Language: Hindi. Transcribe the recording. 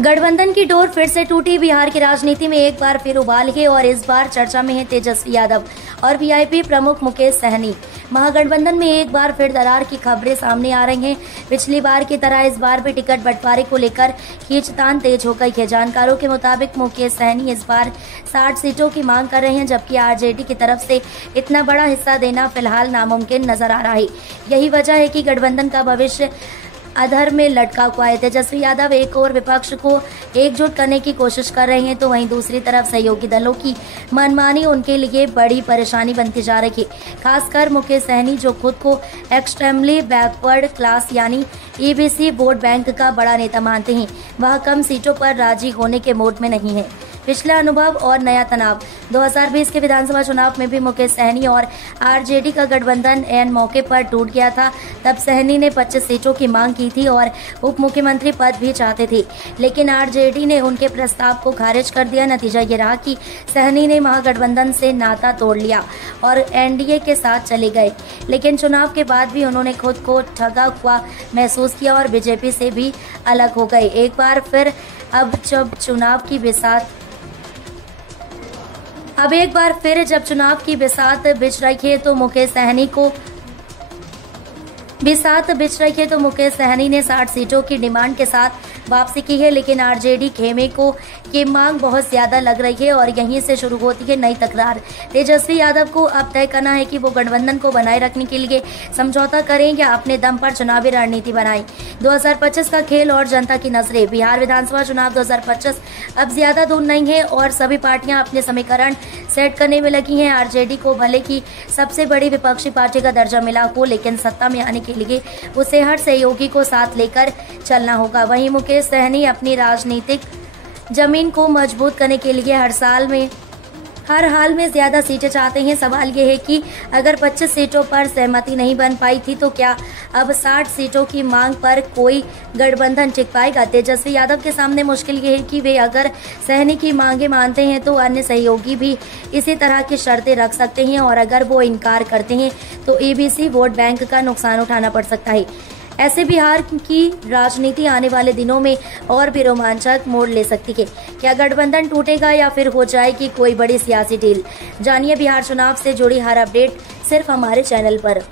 गठबंधन की डोर फिर से टूटी। बिहार की राजनीति में एक बार फिर उबाल है और इस बार चर्चा में है तेजस्वी यादव और वीआईपी प्रमुख मुकेश सहनी। महागठबंधन में एक बार फिर दरार की खबरें सामने आ रही हैं। पिछली बार की तरह इस बार भी टिकट बंटवारे को लेकर खींचतान तेज हो गई है। जानकारों के मुताबिक मुकेश सहनी इस बार 60 सीटों की मांग कर रहे हैं, जबकि आरजेडी की तरफ से इतना बड़ा हिस्सा देना फिलहाल नामुमकिन नजर आ रहा है। यही वजह है कि गठबंधन का भविष्य अधर में लटका हुआ है। तेजस्वी यादव एक और विपक्ष को एकजुट करने की कोशिश कर रहे हैं, तो वहीं दूसरी तरफ सहयोगी दलों की मनमानी उनके लिए बड़ी परेशानी बनती जा रही है। खासकर मुकेश सहनी, जो खुद को एक्सट्रीमली बैकवर्ड क्लास यानी ईबीसी वोट बैंक का बड़ा नेता मानते हैं, वह कम सीटों पर राजी होने के मूड में नहीं है। पिछला अनुभव और नया तनाव। 2020 के विधानसभा चुनाव में भी मुकेश सहनी और आरजेडी का गठबंधन ऐन मौके पर टूट गया था। तब सहनी ने 25 सीटों की मांग की थी और उप मुख्यमंत्री पद भी चाहते थे, लेकिन आरजेडी ने उनके प्रस्ताव को खारिज कर दिया। नतीजा ये रहा कि सहनी ने महागठबंधन से नाता तोड़ लिया और एनडीए के साथ चले गए। लेकिन चुनाव के बाद भी उन्होंने खुद को ठगा हुआ महसूस किया और बीजेपी से भी अलग हो गए। एक बार फिर जब चुनाव की बिसात बिछ रही है तो मुकेश सहनी ने 60 सीटों की डिमांड के साथ वापसी की है, लेकिन आरजेडी खेमे को ये मांग बहुत ज्यादा लग रही है और यहीं से शुरू होती है नई तकरार। तेजस्वी यादव को अब तय करना है कि वो गठबंधन को बनाए रखने के लिए समझौता करें या अपने दम पर चुनावी रणनीति बनाएं। 2025 का खेल और जनता की नजरें। बिहार विधानसभा चुनाव 2025 अब ज्यादा दूर नहीं है और सभी पार्टियां अपने समीकरण सेट करने में लगी हैं। आरजेडी को भले की सबसे बड़ी विपक्षी पार्टी का दर्जा मिला हो, लेकिन सत्ता में आने के लिए उसे हर सहयोगी को साथ लेकर चलना होगा। वहीं मुकेश सहनी अपनी राजनीतिक जमीन को मजबूत करने के लिए हर हाल में ज्यादा सीटें चाहते हैं। सवाल ये है कि अगर 25 सीटों पर सहमति नहीं बन पाई थी तो क्या अब 60 सीटों की मांग पर कोई गठबंधन टिक पाएगा? तेजस्वी यादव के सामने मुश्किल ये है कि वे अगर सहनी की मांगे मानते हैं तो अन्य सहयोगी भी इसी तरह की शर्तें रख सकते हैं, और अगर वो इनकार करते हैं तो ईबीसी वोट बैंक का नुकसान उठाना पड़ सकता है। ऐसे बिहार की राजनीति आने वाले दिनों में और भी रोमांचक मोड़ ले सकती है। क्या गठबंधन टूटेगा या फिर हो जाएगी कोई बड़ी सियासी डील? जानिए बिहार चुनाव से जुड़ी हर अपडेट सिर्फ हमारे चैनल पर।